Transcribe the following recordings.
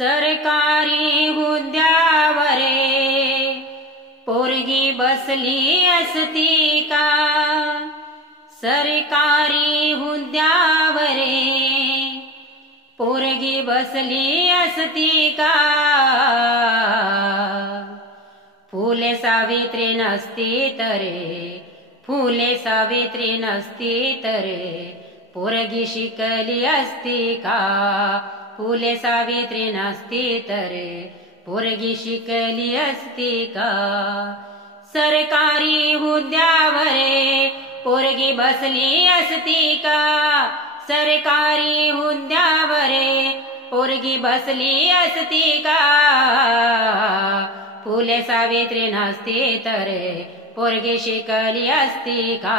सरकारी हुद्द्यावरे पोरगी बसली असती का? सरकारी हुद्द्यावरे पोरगी बसली असती का? फुले सावित्री नसती तरे, फुले सावित्री नसती तरे पोरगी शिकली असती का? फुले सावित्री नसती तरे पोरगी शिकली असती का? सरकारी हुद्द्यावरे पोरगी बसली असती का? सरकारी हुद्द्यावरे पोरगी बसली असती का? फुले सावित्री नसती तरे पोरगी शिकली असती का?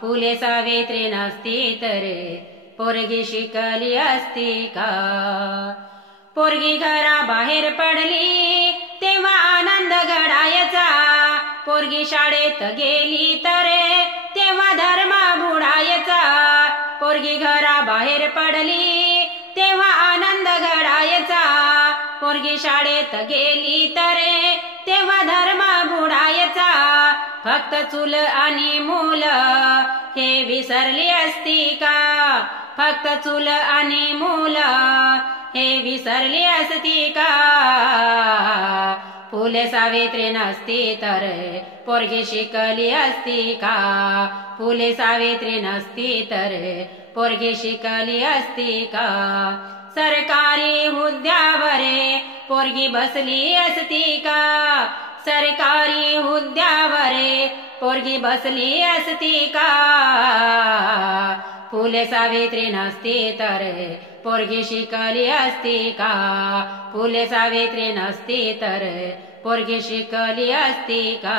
फुले सावित्री नसती तरे पोरगी शिकली असती का? पोरगी घराबाहेर पडली तेव्हा आनंद घडायचा, पोरगी शाळेत गेली तरे तेव्हा धर्म बुडायचा. पोरगी घराबाहेर पडली तेव्हा आनंद घडायचा, पोरगी शाळेत गेली तरे तेव्हा धर्म बुडायचा. फक्त चूल आणि मूल हे विसरली असती का? फक्त चूल आणि मूल हे विसरली असती का? फुले सावित्री नसती तर पोरगी शिकली असती का? फुले सावित्री नसती तर पोरगी शिकली असती का? सरकारी हुद्द्यावरे पोरगी बसली असती का? सरकारी हुद्द्यावरे पोरगी बसली असती का? फुले सावित्री नसती तर पोरगी शिकली असती का? फुले सावित्री नसती तर पोरगी शिकली असती का?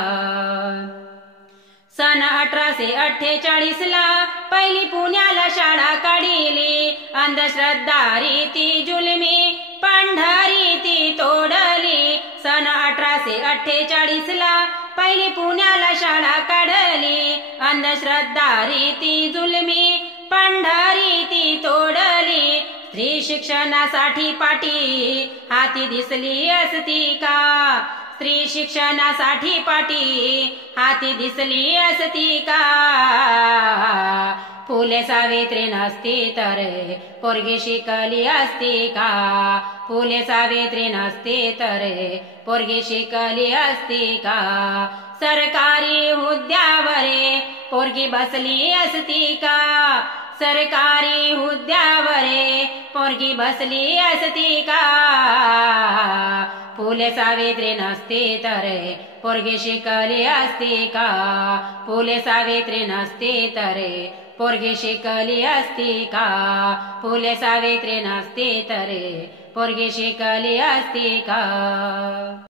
सन 1848 ला पहिली पुण्याला शाळा काढली, अंधश्रद्धा रीती जुलमी पंढरी ती तोडली. सन 1848 ला पहिली पुण्याला शाळा काढली, अंधश्रद्धा रीती जुलमी पंढरी ती तोडली. स्त्री शिक्षणासाठी पाठी हाती दिसली असती का? स्त्री शिक्षणासाठी पाठी हाती दिसली असती का? फुले सावित्री नसती तर पोरगी शिकली असती का? फुले सावित्री नसती तर पोरगी शिकली असती का? सरकारी हुद्द्यावरे पोरगी बसली असती का? सरकारी हुद्द्यावरे पोरगी बसली असती का? फुले सावित्री नसती तर पोरगी शिकली असती का? फुले सावित्री नसती तर पोरगी शिकली असती का? फुले सावित्री नसती तर पोरगी शिकली असती का?